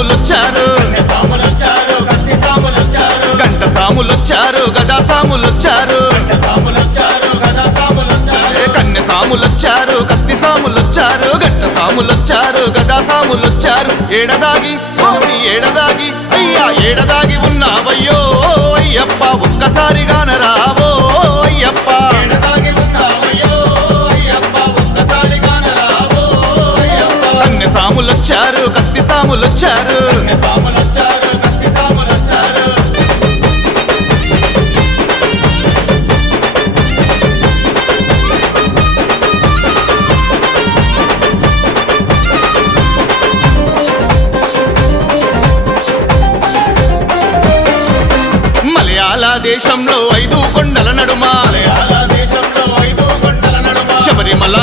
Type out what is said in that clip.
సాములొచ్చారు. గంట సాములొచ్చారు గదా సాములొచ్చారు. సాములొచ్చారు కన్నె సాములొచ్చారు కత్తి సాములొచ్చారు గంట సాములొచ్చారు గదా సాములొచ్చారు. ఏడదాగి స్వామి ఏడదాగి. సాములొచ్చారు కత్తి సాములొచ్చారు. సాములొచ్చారు కత్తి సాములొచ్చారు మలయాళ దేశంలో ఐదు కొండల నడుమ మలయాళ దేశంలో ఐదు కొండల నడుమ. శబరిమల